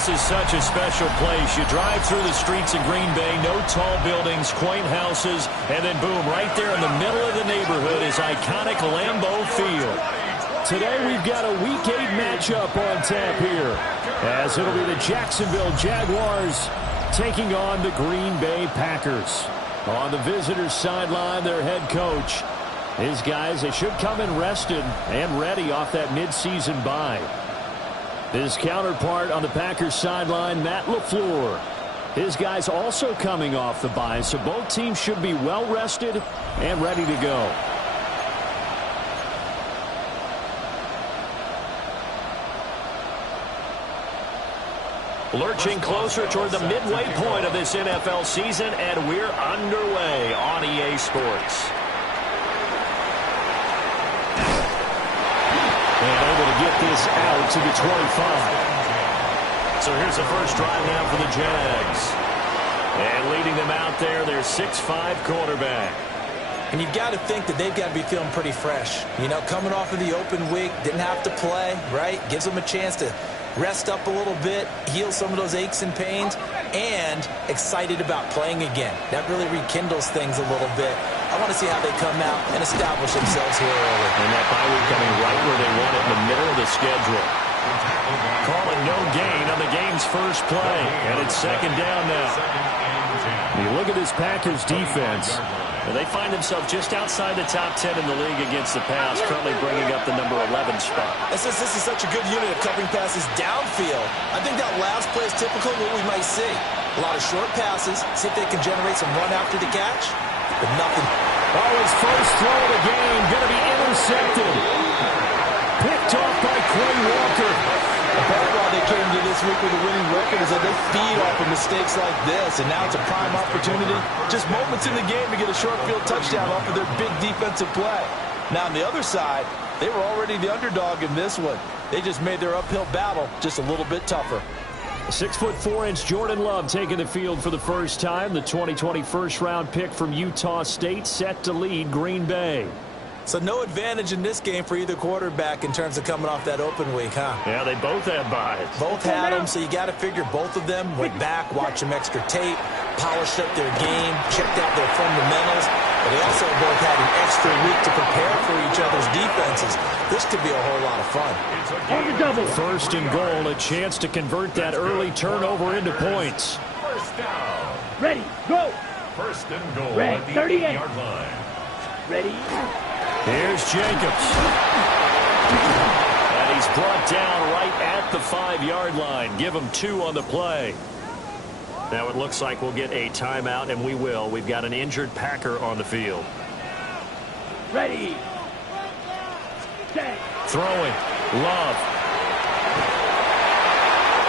This is such a special place. You drive through the streets of Green Bay, no tall buildings, quaint houses, and then boom, right there in the middle of the neighborhood is iconic Lambeau Field. Today we've got a Week 8 matchup on tap here, as it'll be the Jacksonville Jaguars taking on the Green Bay Packers. On the visitors' sideline, their head coach. His guys, they should come in rested and ready off that midseason bye. His counterpart on the Packers sideline, Matt LaFleur. His guys also coming off the bye, so both teams should be well rested and ready to go. Lurching closer toward the midway point of this NFL season, and we're underway on EA Sports. And able to get this out to the 25. So here's the first drive now for the Jags. And leading them out there, their 6'5" quarterback. And you've got to think that they've got to be feeling pretty fresh. You know, coming off of the open week, didn't have to play, right? Gives them a chance to rest up a little bit, heal some of those aches and pains, and excited about playing again. That really rekindles things a little bit. I want to see how they come out and establish themselves here early. And that bye week coming right where they want it in the middle of the schedule. Calling no gain on the game's first play, and it's second down now. You look at this Packers defense, and they find themselves just outside the top 10 in the league against the pass, currently bringing up the number 11 spot. This is such a good unit of covering passes downfield. I think that last play is typical of what we might see. A lot of short passes, see if they can generate some run after the catch, but nothing. Oh, his first throw of the game going to be intercepted. Picked off by Quay Walker. A part of why they came to this week with a winning record is that they feed off of mistakes like this, and now it's a prime opportunity, just moments in the game to get a short field touchdown off of their big defensive play. Now on the other side, they were already the underdog in this one. They just made their uphill battle just a little bit tougher. 6'4" Jordan Love taking the field for the first time. The 2020 first-round pick from Utah State set to lead Green Bay. So no advantage in this game for either quarterback in terms of coming off that open week, huh? Yeah, they both had buys. Both had them, so you got to figure both of them went back, watched some extra tape, polished up their game, checked out their fundamentals, but they also both had an extra week to prepare for each other's defenses. This could be a whole lot of fun. First and goal, a chance to convert that early turnover into points. First down. Ready, go. First and goal Red, at the 38. 8-yard line. Ready. Here's Jacobs. And he's brought down right at the 5-yard line. Give him 2 on the play. Now it looks like we'll get a timeout, and we will. We've got an injured Packer on the field. Ready. Set. Throwing. Love.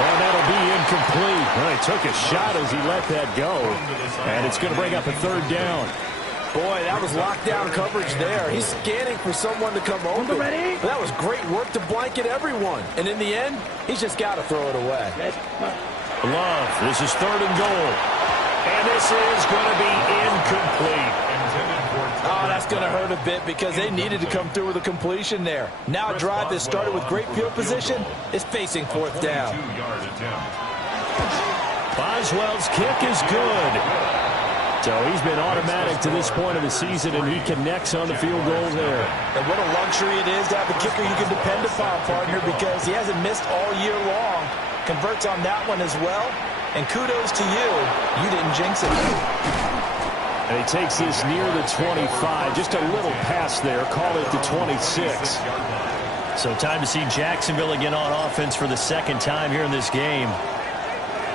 And that'll be incomplete. Well, he took a shot as he let that go. And it's going to bring up a third down. Boy, that was lockdown coverage there. He's scanning for someone to come open. Ready? That was great work to blanket everyone. And in the end, he's just got to throw it away. Love, this is third and goal. And this is going to be incomplete. Oh, that's going to hurt a bit because they needed to come through with a completion there. Now a drive that started with great field position is facing fourth down. Boswell's kick is good. So he's been automatic to this point of the season, and he connects on the field goal there. And what a luxury it is to have a kicker you can depend upon, partner, because he hasn't missed all year long. Converts on that one as well. And kudos to you. You didn't jinx it. And he takes this near the 25. Just a little pass there. Call it the 26. So time to see Jacksonville again on offense for the second time here in this game.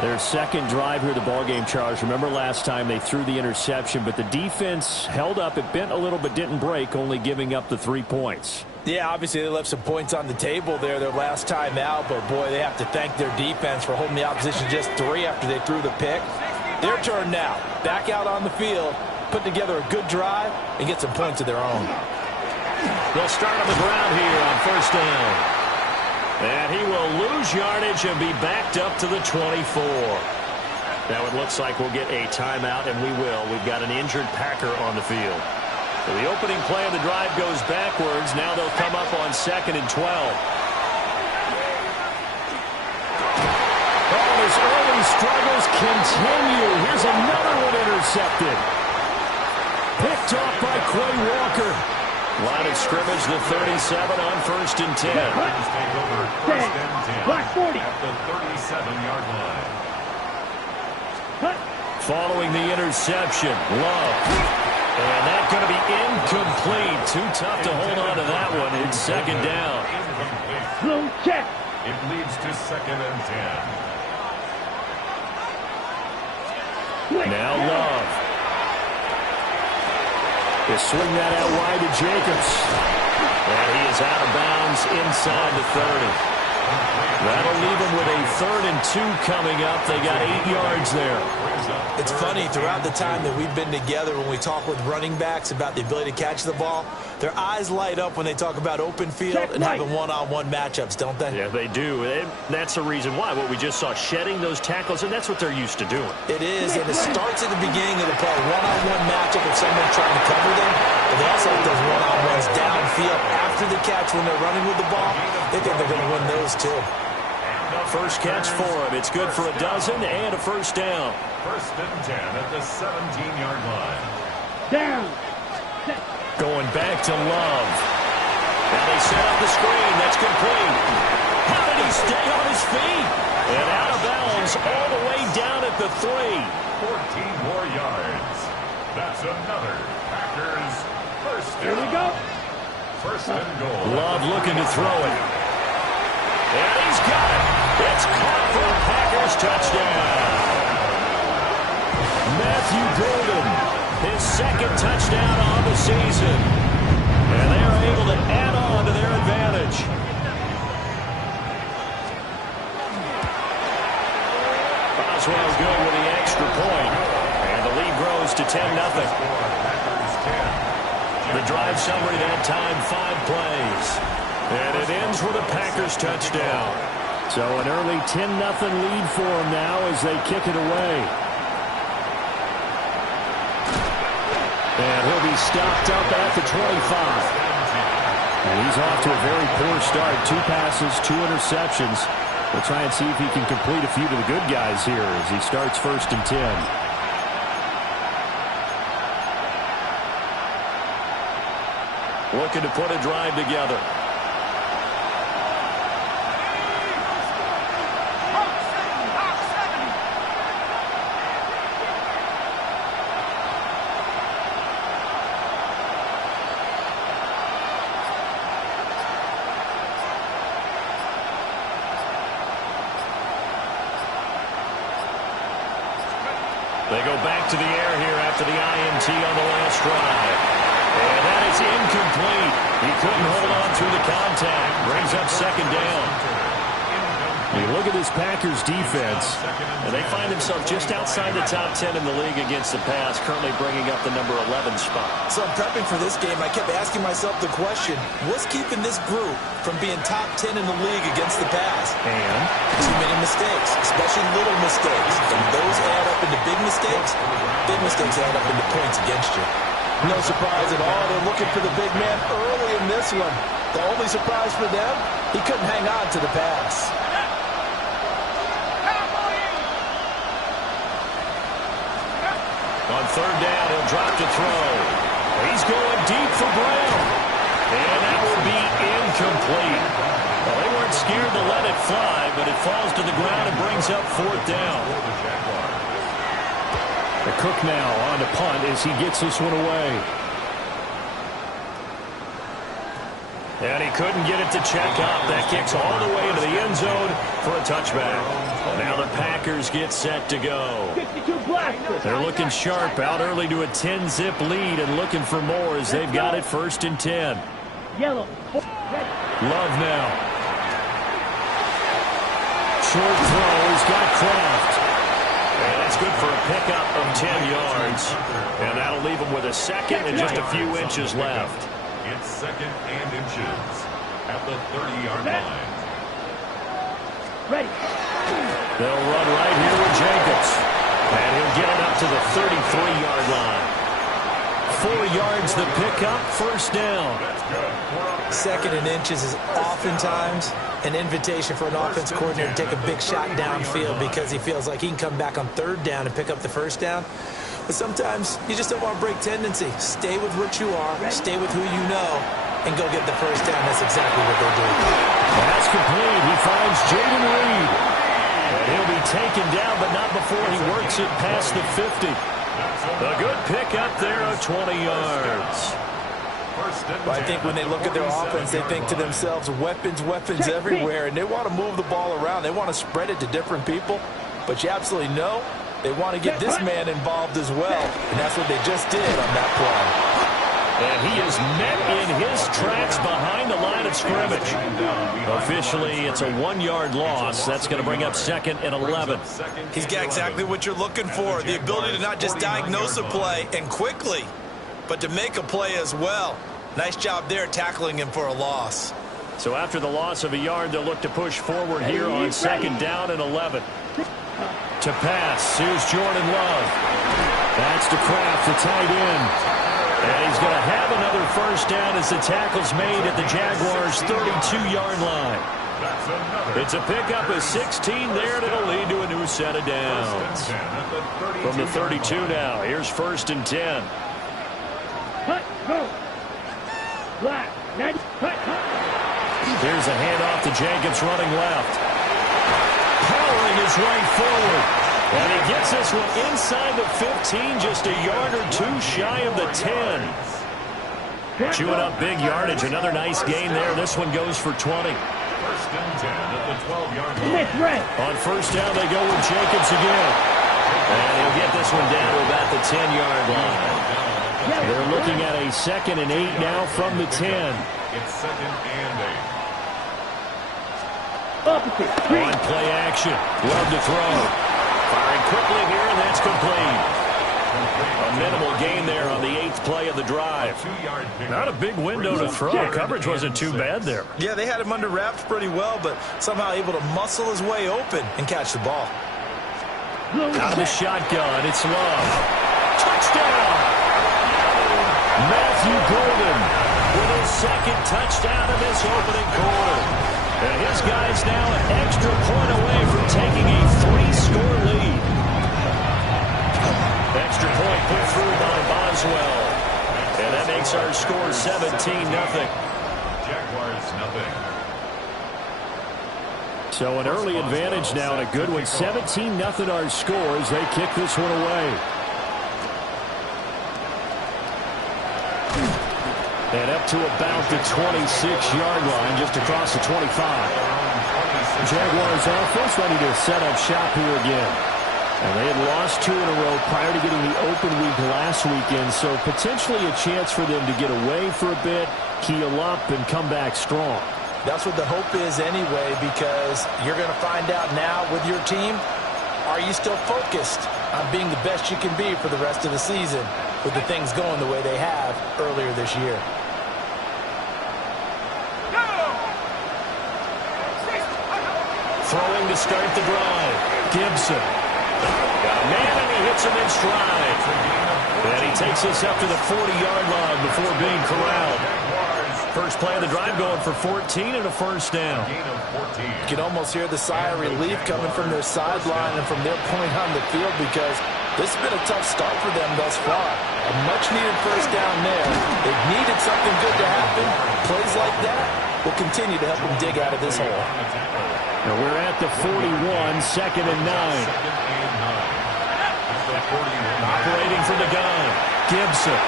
Their second drive here, the ballgame, Charles. Remember last time they threw the interception, but the defense held up. It bent a little but didn't break, only giving up the 3 points. Yeah, obviously they left some points on the table there their last time out, but boy, they have to thank their defense for holding the opposition just 3 after they threw the pick. Their turn now. Back out on the field, put together a good drive, and get some points of their own. They'll start on the ground here on first down. And he will lose yardage and be backed up to the 24. Now it looks like we'll get a timeout, and we will. We've got an injured Packer on the field. So the opening play of the drive goes backwards. Now they'll come up on 2nd and 12. Oh, And his early struggles continue. Here's another one intercepted. Picked off by Quay Walker. Line of scrimmage, the 37 on 1st and 10. Take over 1st and 10 Black 40. at the 37-yard line. Following the interception, Love. And that's going to be incomplete. Too tough to hold on to that one. It's 2nd down. Blue check. It leads to 2nd and 10. Now Love. They swing that out wide to Jacobs. And he is out of bounds inside the 30. That'll leave him with a 3rd and 2 coming up. They got 8 yards there. It's funny, throughout the time that we've been together, when we talk with running backs about the ability to catch the ball, their eyes light up when they talk about open field and having one-on-one matchups, don't they? Yeah, they do. And that's the reason why. What we just saw, shedding those tackles, and that's what they're used to doing. It is, and it starts at the beginning of the play. One-on-one matchup if someone's trying to cover them, but they also have those one-on-ones downfield after the catch when they're running with the ball. They think they're going to win those, too. First catch for him. It's good for a dozen and a 1st down. 1st and 10 at the 17-yard line. Down. Going back to Love. Now they set up the screen. That's complete. How did he stay on his feet? And out of bounds all the way down at the 3. 14 more yards. That's another Packers 1st down. Here we go. 1st and goal. Love looking to throw it. And he's got it. It's caught for a Packers touchdown. Matthew Golden, his 2nd touchdown on the season. And they are able to add on to their advantage. Boswell good with the extra point. And the lead grows to 10-0. The drive summary that time, 5 plays. And it ends with a Packers touchdown. So an early 10-0 lead for them now as they kick it away. And he'll be stopped up at the 25. And he's off to a very poor start. 2 passes, 2 interceptions. We'll try and see if he can complete a few to the good guys here as he starts 1st and 10. Looking to put a drive together. They go back to the air here after the INT on the last drive. And that is incomplete. He couldn't hold on through the contact. Brings up 2nd down. You look at this Packers defense, and they find themselves just outside the top 10 in the league against the pass, currently bringing up the number 11 spot. So prepping for this game, I kept asking myself the question, what's keeping this group from being top 10 in the league against the pass? And too many mistakes, especially little mistakes. And those add up into big mistakes. Big mistakes add up into points against you. No surprise at all. They're looking for the big man early in this one. The only surprise for them, he couldn't hang on to the pass. on 3rd down, he'll drop to throw. He's going deep for Brown. And that will be incomplete. Well, they weren't scared to let it fly, but it falls to the ground and brings up 4th down. The Cook now on to punt as he gets this one away. And he couldn't get it to check up. That kicks all the way into the end zone for a touchback. Now the Packers get set to go. They're looking sharp, out early to a 10-zip lead and looking for more as they've got it 1st and 10. Yellow. Love now. Short throw. He's got Kraft. And that's good for a pickup of 10 yards. And that'll leave him with a second and just a few inches left. It's 2nd and inches at the 30-yard line. Ready. They'll run right here with Jacobs. And he'll get it up to the 33-yard line. 4 yards the pickup, first down. 2nd and inches is oftentimes an invitation for an offense coordinator to take a big shot downfield because he feels like he can come back on 3rd down and pick up the first down. But sometimes you just don't want to break tendency. Stay with what you are, stay with who you know, and go get the first down. That's exactly what they do. Pass complete. He finds Jaden Reed. And he'll be taken down, but not before he works it past the 50. A good pickup there of 20 yards. Well, I think when they look at their offense, they think to themselves, weapons everywhere, and they want to move the ball around. They want to spread it to different people, but you absolutely know they want to get this man involved as well, and that's what they just did on that play. And he is met in his tracks behind the line of scrimmage. Officially, it's a 1-yard loss. That's going to bring up 2nd and 11. He's got exactly what you're looking for, the ability to not just diagnose a play and quickly, but to make a play as well. Nice job there tackling him for a loss. So after the loss of a yard, they'll look to push forward here on 2nd down and 11. To pass, here's Jordan Love. That's to Kraft, the tight end. And he's going to have another first down as the tackle's made at the Jaguars' 32-yard line. It's a pickup of 16 there, and it'll lead to a new set of downs. From the 32 now, here's 1st and 10. Here's a handoff to Jenkins running left. Powering his way forward. And he gets this one inside the 15, just a yard or 2 shy of the 10. Chewing up big yardage. Another nice gain there. This one goes for 20. 1st and 10 at the 12-yard line. On first down, they go with Jenkins again. And he'll get this one down to about the 10-yard line. They're looking at a 2nd and 8 now from the 10. It's 2nd and 8. On play action. Love to throw. Firing quickly here, and that's complete. A minimal gain there on the 8th play of the drive. Not a big window to throw. Coverage wasn't too bad there. Yeah, they had him under wraps pretty well, but somehow able to muscle his way open and catch the ball. Out of the shotgun, it's Love. Touchdown! Matthew Golden with his 2nd touchdown in this opening quarter. And his guy's now an extra point away from taking a 3-score lead. Extra point put through by Boswell. And that makes our score 17-0. Jaguars nothing. So an early advantage now and a good one. 17-0 our score as they kick this one away. And up to about the 26-yard line, just across the 25. Jaguars offense ready to set up shop here again. And they had lost 2 in a row prior to getting the open week last weekend, so potentially a chance for them to get away for a bit, keel up, and come back strong. That's what the hope is anyway, because you're going to find out now with your team, are you still focused on being the best you can be for the rest of the season with the things going the way they have earlier this year? Throwing to start the drive. Gibson. Got a man, and he hits him in stride. And he takes us up to the 40-yard line before being corralled. First play of the drive going for 14 and a first down. You can almost hear the sigh of relief coming from their sideline and from their point on the field because this has been a tough start for them thus far. A much-needed first down there. They've needed something good to happen. Plays like that will continue to help them dig out of this hole. Now we're at the 41, 2nd and 9. Operating from the gun, Gibson.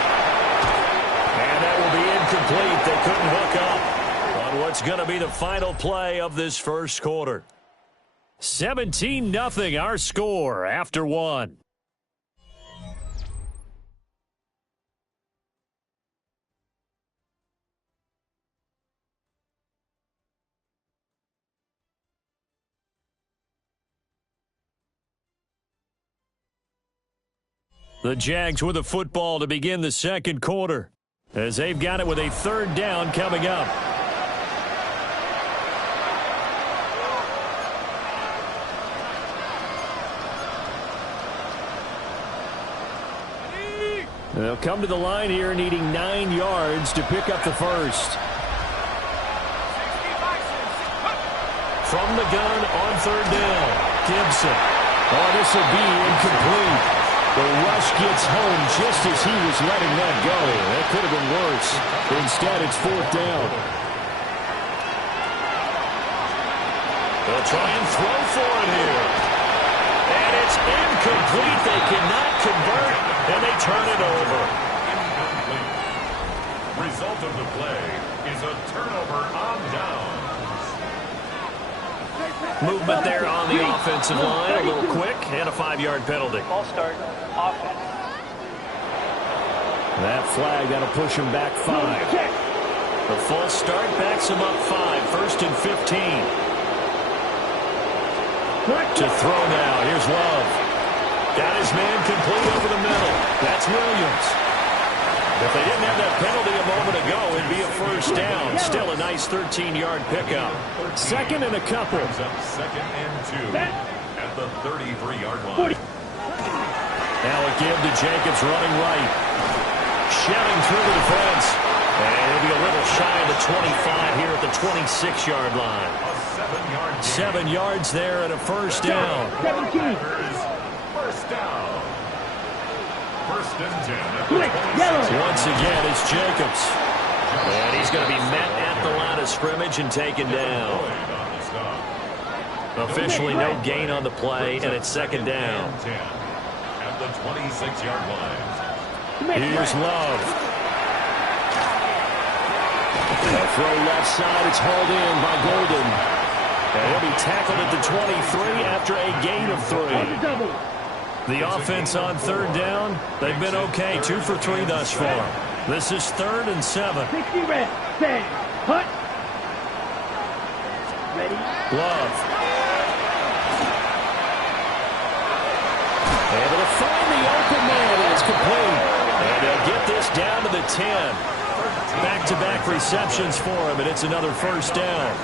And that will be incomplete. They couldn't hook up on what's going to be the final play of this first quarter. 17-0 our score after 1. The Jags with the football to begin the second quarter as they've got it with a 3rd down coming up. They'll come to the line here needing 9 yards to pick up the first. From the gun on third down, Gibson. Oh, this will be incomplete. The rush gets home just as he was letting that go. That could have been worse. Instead, it's fourth down. They'll try and throw for it here. And it's incomplete. They cannot convert, and they turn it over. Incomplete. Result of the play is a turnover on downs. Movement there on the offensive line. A little quick, and a 5-yard penalty. Ball start. Offense. That flag, that'll push him back 5. The false start backs him up 5. First and 15. To throw now. Here's Love. Got his man complete over the middle. That's Williams. If they didn't have that penalty a moment ago, it'd be a first down. Still a nice 13-yard pickup. Second and a couple. Second and 2 at the 33-yard line. Now a give to Jacobs running right. Shoving through the defense. And he'll be a little shy of the 25 here at the 26-yard line. 7 yards there and a first down. 17. First down. First and 10. Quick, yellow. Once again, it's Jacobs. And he's going to be met at the line of scrimmage and taken down. Officially no gain on the play, and it's second down. At the 26-yard line. Here's Love. A throw left side. It's hauled in by Golden. And he'll be tackled at the 23 after a gain of 3. The offense on third down, they've been okay. 2 for 3 thus far. This is 3rd and 7. 60 red. Stand. Hut. Ready. Love. Able to find the open man, and it's complete. And they'll get this down to the 10. Back-to-back receptions for him, and it's another first down.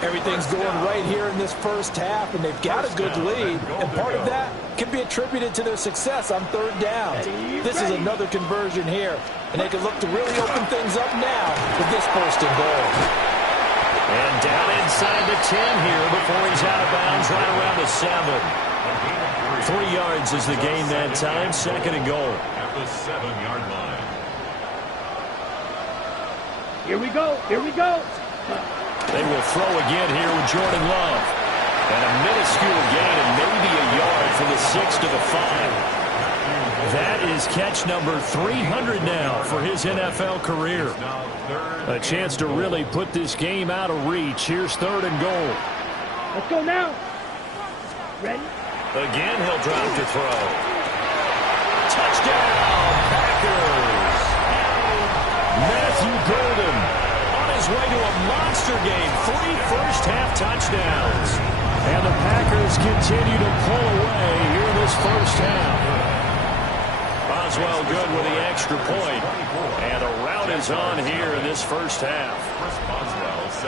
Everything's going right here in this first half, and they've got a good lead. And part of that can be attributed to their success on third down. This is another conversion here, and they can look to really open things up now with this first and goal. And down inside the 10 here before he's out of bounds, right around the 7. 3 yards is the gain that time, second and goal. At the 7-yard line. Here we go. Here we go. They will throw again here with Jordan Love. And a minuscule gain and maybe a yard from the 6 to the 5. That is catch number 300 now for his NFL career. A chance to really put this game out of reach. Here's 3rd and goal. Let's go now. Ready? Again, he'll drop to throw. Touchdown, Packers. Matthew Golden on his way to a monster game. 3 first-half touchdowns. And the Packers continue to pull away here in this first half. Boswell good with the extra point. And a rout is on here in this first half.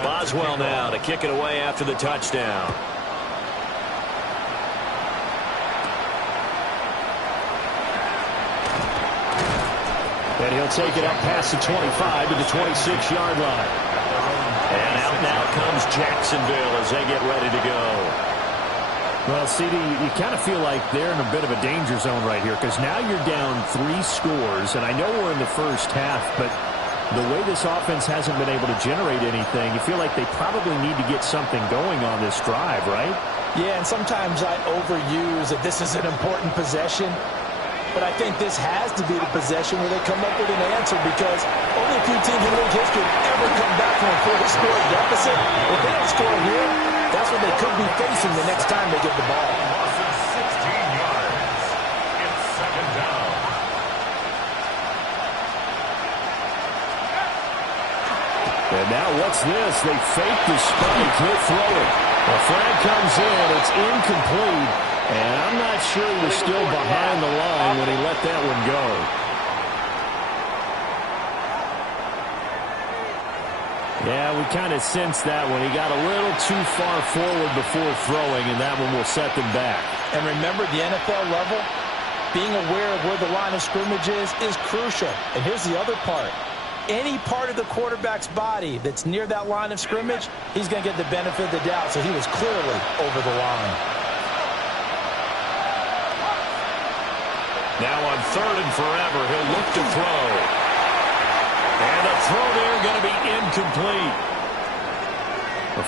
Boswell now to kick it away after the touchdown. And he'll take it up past the 25 to the 26-yard line. And out now comes Jacksonville as they get ready to go. Well, CD, you kind of feel like they're in a bit of a danger zone right here because now you're down 3 scores, and I know we're in the first half, but the way this offense hasn't been able to generate anything, you feel like they probably need to get something going on this drive, right? Yeah, and sometimes I overuse that this is an important possession. But I think this has to be the possession where they come up with an answer because only a few teams in league history have ever come back from a 4-score deficit. If they don't score here, that's what they could be facing the next time they get the ball. Loss of 16 yards. It's second down. And now what's this? They fake the spike. He'll throw it. The flag comes in. It's incomplete. And I'm not sure he was still behind the line when he let that one go. Yeah, we kind of sensed that when he got a little too far forward before throwing, and that one will set them back. And remember, the NFL level, being aware of where the line of scrimmage is crucial. And here's the other part. Any part of the quarterback's body that's near that line of scrimmage, he's going to get the benefit of the doubt. So he was clearly over the line. Now on 3rd and forever, he'll look to throw. And the throw there going to be incomplete.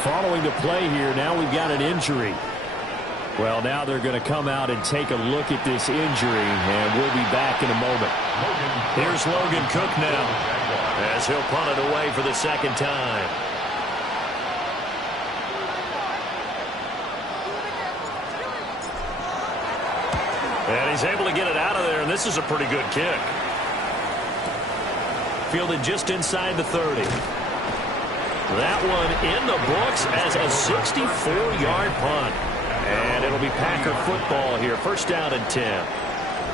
Following the play here, now we've got an injury. Well, now they're going to come out and take a look at this injury, and we'll be back in a moment. Here's Logan Cook now, as he'll punt it away for the second time. And he's able to get it out of there, and this is a pretty good kick. Fielded just inside the 30. That one in the books as a 64-yard punt. And it'll be Packer football here. First down and 10.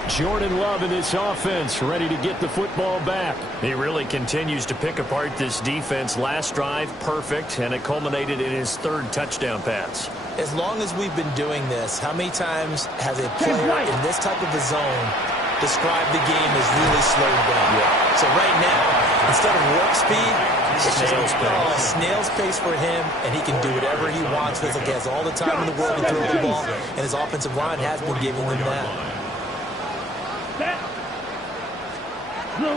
Jordan Love in this offense, ready to get the football back. He really continues to pick apart this defense. Last drive, perfect, and it culminated in his 3rd touchdown pass. As long as we've been doing this, how many times has a player in this type of a zone described the game as really slowed down? Yeah. So right now, instead of warp speed, snail's pace for him, and he can do whatever he wants. Feels like he has all the time in the world to throw the ball, and his offensive line has been giving him that.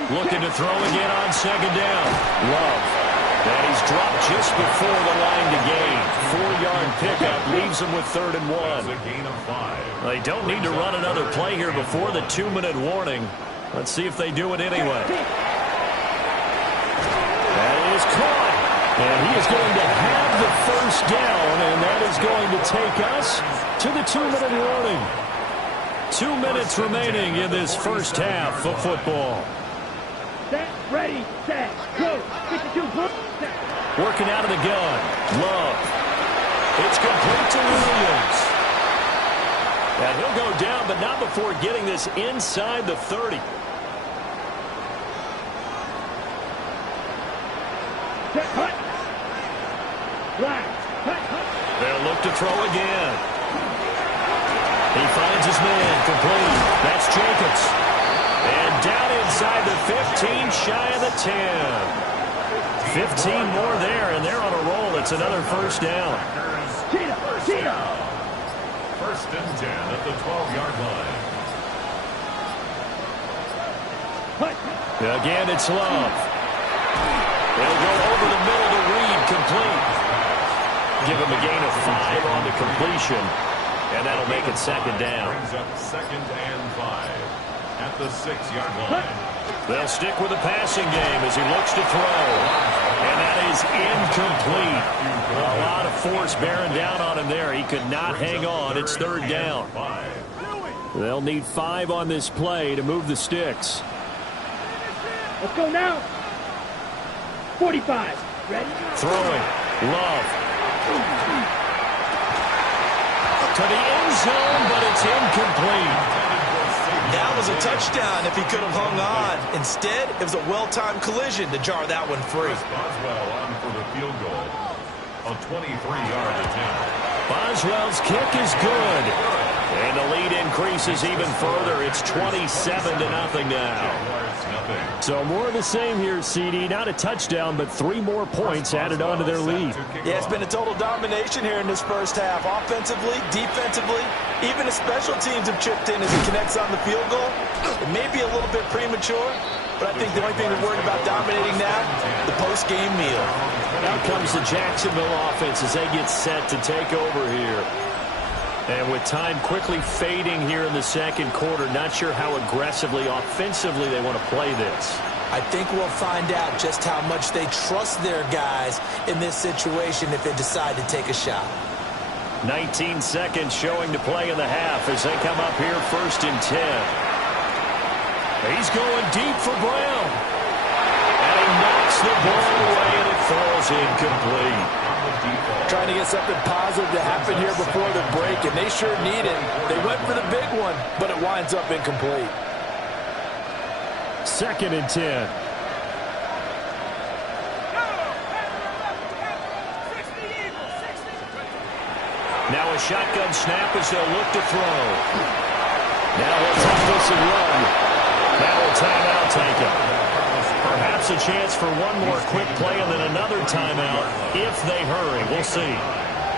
Looking to throw again on 2nd down. Love. And he's dropped just before the line to gain. 4-yard pickup leaves him with 3rd and 1. They don't need to run another play here before the 2-minute warning. Let's see if they do it anyway. That is caught. And he is going to have the 1st down, and that is going to take us to the 2-minute warning. 2 minutes remaining in this first half of football. Set, ready, set, go. 52, working out of the gun. Love. It's complete to Williams. And he'll go down, but not before getting this inside the 30. Set, hut. Black, hut, hut. They'll look to throw again. He finds his man, complete. That's Jacobs. And down inside the 15, shy of the 10. 15 more there, and they're on a roll. It's another 1st down. First and 10 at the 12-yard line. Again, it's Love. They'll go over the middle to Reed, complete. Give him a gain of 5 on the completion, and that'll make it 2nd down. Brings up 2nd and 5 at the 6-yard line. They'll stick with the passing game as he looks to throw. And that is incomplete. A lot of force bearing down on him there. He could not hang on. It's 3rd down. They'll need 5 on this play to move the sticks. Let's go now. 45. Ready? Throwing. Love. To the end zone, but it's incomplete. That was a touchdown if he could have hung on. Instead, it was a well-timed collision to jar that one free. Boswell on for the field goal. A 23-yard attempt. Boswell's kick is good. And the lead increases even further. It's 27-0 now. So more of the same here, CD. Not a touchdown, but 3 more points added on to their lead. Yeah, it's been a total domination here in this first half. Offensively, defensively, even the special teams have chipped in as he connects on the field goal. It may be a little bit premature, but I think the only thing we're worried about dominating now, the post-game meal. Now comes the Jacksonville offense as they get set to take over here. And with time quickly fading here in the 2nd quarter, not sure how aggressively, offensively they want to play this. I think we'll find out just how much they trust their guys in this situation if they decide to take a shot. 19 seconds showing to play in the half as they come up here 1st and 10. He's going deep for Brown. And he knocks the ball away and it falls incomplete. Trying to get something positive to happen here before the break, and they sure need it. They went for the big one, but it winds up incomplete. 2nd and 10. Now a shotgun snap as they'll look to throw. Now he'll take this and run. Now a timeout taken. Perhaps a chance for one more quick play and then another timeout if they hurry. We'll see.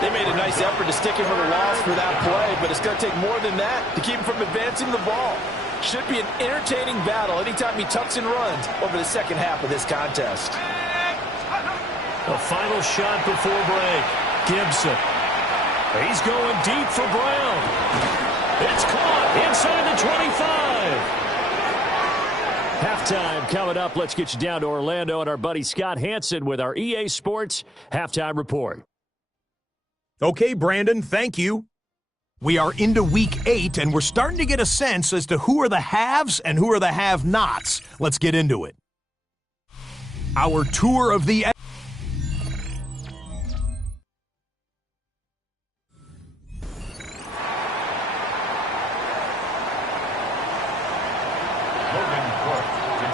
They made a nice effort to stick him with a loss for that play, but it's going to take more than that to keep him from advancing the ball. Should be an entertaining battle anytime he tucks and runs over the second half of this contest. The final shot before break. Gibson. He's going deep for Brown. It's caught inside the 25. Halftime coming up. Let's get you down to Orlando and our buddy Scott Hansen with our EA Sports Halftime Report. Okay, Brandon, thank you. We are into Week 8, and we're starting to get a sense as to who are the haves and who are the have-nots. Let's get into it. Our tour of the...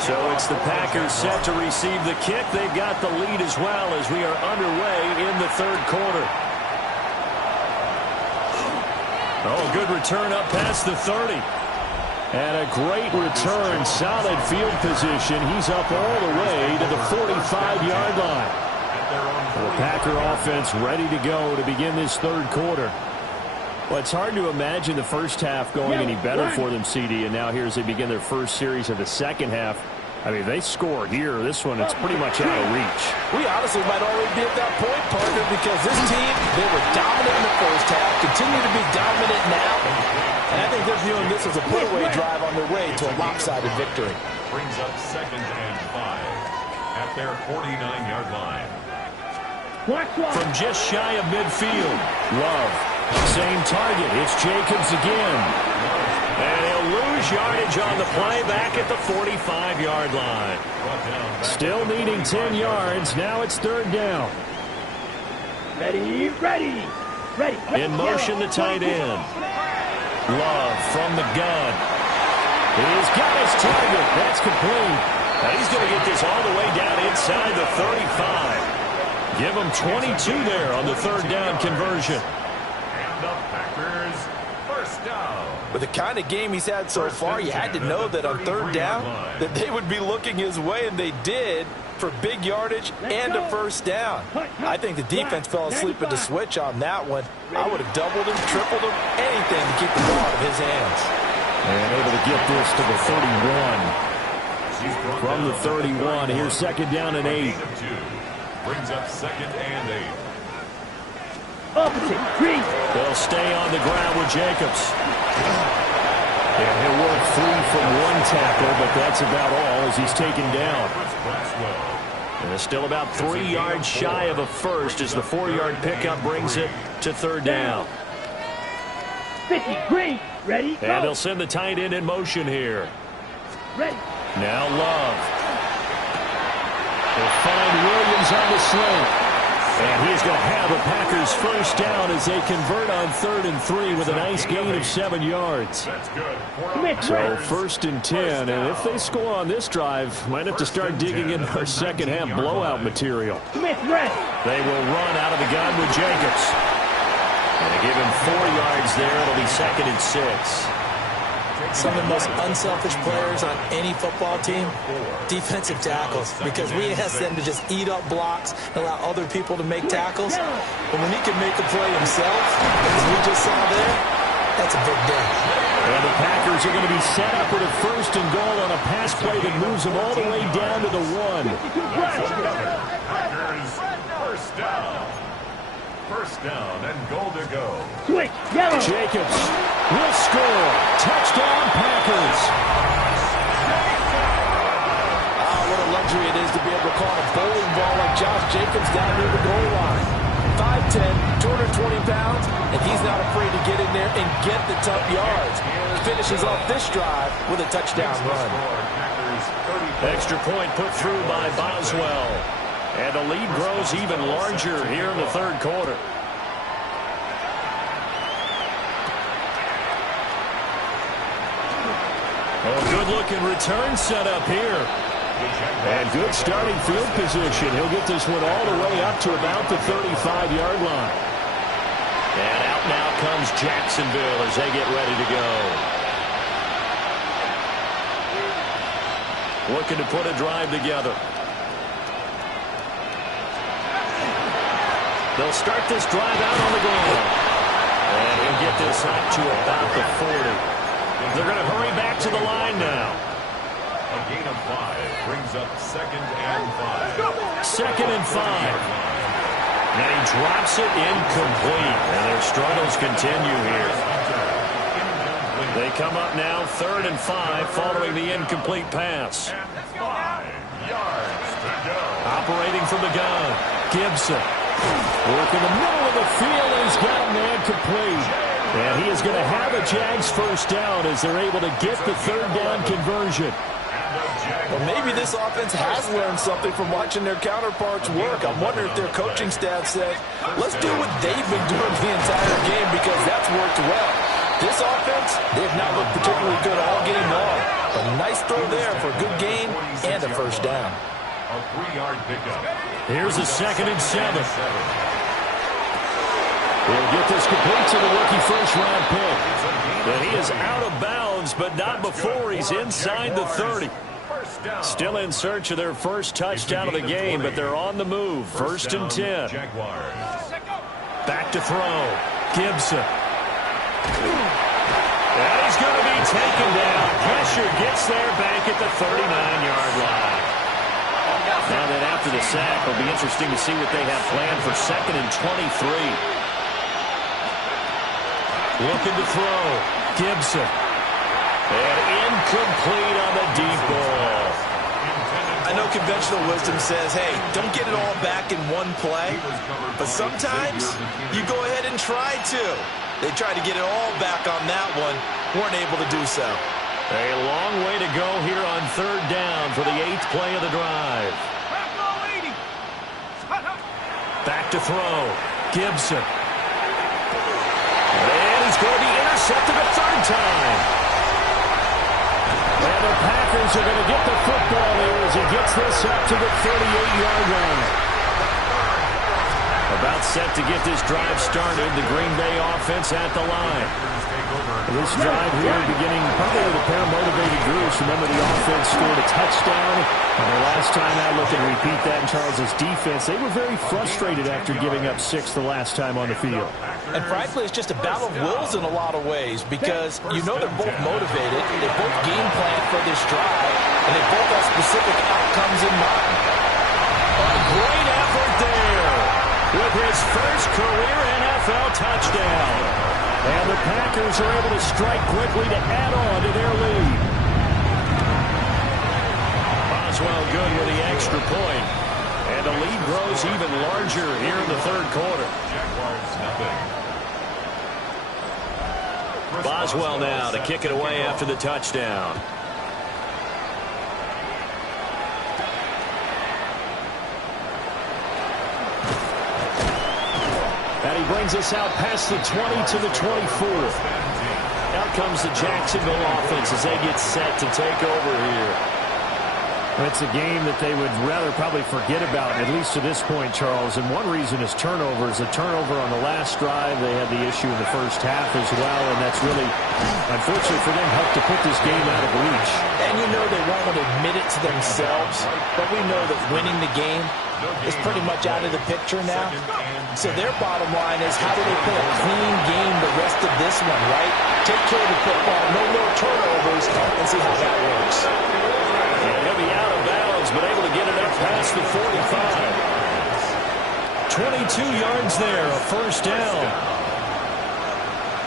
So it's the Packers set to receive the kick. They've got the lead as well as we are underway in the third quarter. Oh, good return up past the 30. And a great return, solid field position. He's up all the way to the 45-yard line. The Packer offense ready to go to begin this third quarter. Well, it's hard to imagine the first half going any better for them, CD, and now here as they begin their first series of the second half. I mean, they score here. This one, it's pretty much out of reach. We honestly might already be at that point, partner, because this team, they were dominant in the first half, continue to be dominant now, and I think they're viewing this as a put-away drive on their way to a lopsided victory. Brings up 2nd and 5 at their 49-yard line. From just shy of midfield, Love. Same target. It's Jacobs again. And he'll lose yardage on the play back at the 45-yard line. Still needing 10 yards. Now it's third down. Ready. In motion, the tight end. Love from the gun. He's got his target. That's complete. Now he's going to get this all the way down inside the 35. Give him 22 there on the third down conversion. And the Packers first down. With the kind of game he's had so far, you had to know that on third down that they would be looking his way, and they did for big yardage and a first down. I think the defense fell asleep at the switch on that one. I would have doubled him, tripled him, anything to keep the ball out of his hands. And able to get this to the 31. From the 31, here's second down and 8. Brings up 2nd and 8. Opposite, green. They'll stay on the ground with Jacobs. And he'll work free from one tackle, but that's about all as he's taken down. And it's still about 3 yards shy of a first as the 4-yard pickup brings it to third down. 50, green. Ready, go. And they'll send the tight end in motion here. Ready. Now Love. They'll find Williams on the slant. And he's going to have the Packers first down as they convert on 3rd and 3 with a nice gain of 7 yards. So 1st and 10, and if they score on this drive, might have to start digging into our second half blowout material. Smith, ready. They will run out of the gun with Jacobs. And they give him 4 yards there. It'll be 2nd and 6. Some of the most unselfish players on any football team, defensive tackles, because we ask them to just eat up blocks and allow other people to make tackles. But when he can make a play himself, as we just saw there, that's a big day. And the Packers are going to be set up with a 1st and goal on a pass play that moves them all the way down to the 1. Packers first down. First down and goal to go. Switch, yellow. Jacobs will score. Touchdown, Packers. What a luxury it is to be able to call a bowling ball like Josh Jacobs down near the goal line. 5'10", 220 pounds, and he's not afraid to get in there and get the tough yards. Finishes off this drive with a touchdown run. Extra point put through by Boswell. And the lead grows even larger here in the third quarter. Oh, good-looking return set up here. And good starting field position. He'll get this one all the way up to about the 35-yard line. And out now comes Jacksonville as they get ready to go. looking to put a drive together. They'll start this drive out on the ground. And he'll get this up to about the 40. They're going to hurry back to the line now. A gain of 5 brings up 2nd and 5. 2nd and 5. Now he drops it incomplete. And their struggles continue here. They come up now 3rd and 5 following the incomplete pass. 5 yards to go. Operating from the gun. Gibson. Work in the middle of the field, and he's got a man complete. And he is going to have a Jags first down as they're able to get the 3rd down conversion. Well, maybe this offense has learned something from watching their counterparts work. I'm wondering if their coaching staff said, let's do what they've been doing the entire game because that's worked well. This offense, they have not looked particularly good all game long. But a nice throw there for a good gain and a first down. A 3-yard pickup. Here's a 2nd and 7. He'll get this complete to the rookie first-round pick. And he is out of bounds, but not before he's inside the 30. Still in search of their first touchdown of the game, but they're on the move. 1st and 10. Back to throw. Gibson. And he's going to be taken down. Pressure gets there back at the 39-yard line. Now that after the sack, it'll be interesting to see what they have planned for 2nd and 23. Looking to throw. Gibson. And incomplete on the deep ball. I know conventional wisdom says, hey, don't get it all back in one play. But sometimes you go ahead and try to. They tried to get it all back on that one. Weren't able to do so. A long way to go here on 3rd down for the 8th play of the drive. Back to throw. Gibson. And he's going to be intercepted a 3rd time. And the Packers are going to get the football here as he gets this up to the 38-yard line. About set to get this drive started. The Green Bay offense at the line. This drive here beginning probably with a pair of motivated groups. Remember, the offense scored a touchdown. And the last time out, look and repeat that in Charles' defense. They were very frustrated after giving up 6 the last time on the field. And frankly, it's just a battle of wills in a lot of ways because you know they're both motivated. They both game plan for this drive, and they both have specific outcomes in mind. A great effort there with his first career NFL touchdown. And the Packers are able to strike quickly to add on to their lead. Boswell good with the extra point. And the lead grows even larger here in the 3rd quarter. Boswell now to kick it away after the touchdown. And he brings us out past the 20 to the 24. Out comes the Jacksonville offense as they get set to take over here. It's a game that they would rather probably forget about, at least to this point, Charles. And one reason is turnovers. A turnover on the last drive. They had the issue in the first half as well, and that's really, unfortunately for them, helped to put this game out of reach. And you know they won't admit it to themselves, but we know that winning the game is pretty much out of the picture now. So their bottom line is how do they play a clean game the rest of this one, right? Take care of the football, no more turnovers, and see how that works. And he'll be out of bounds, but able to get it up past the 45. 22 yards there, a first down.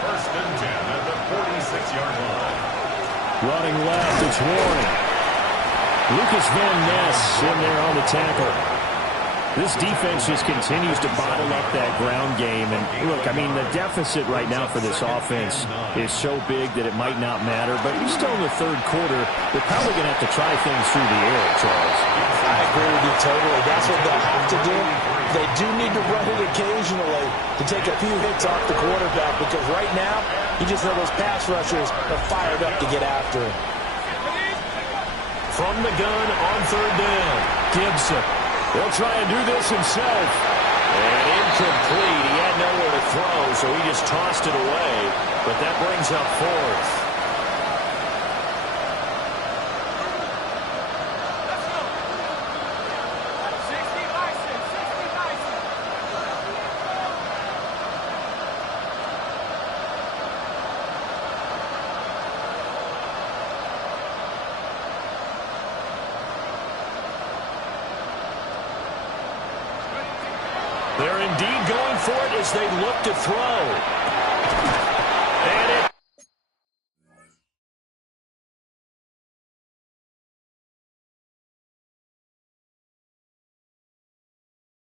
1st and 10 at the 46-yard line. Running left, it's Warren. Lucas Van Ness in there on the tackle. This defense just continues to bottle up that ground game. And look, I mean, the deficit right now for this offense is so big that it might not matter. But you're still in the 3rd quarter. They're probably going to have to try things through the air, Charles. I agree with you totally. That's what they'll have to do. They do need to run it occasionally to take a few hits off the quarterback because right now, you just know those pass rushers are fired up to get after him. From the gun on 3rd down, Gibson. He'll try and do this himself. And incomplete. He had nowhere to throw, so he just tossed it away. But that brings up 4th. They're indeed going for it as they look to throw.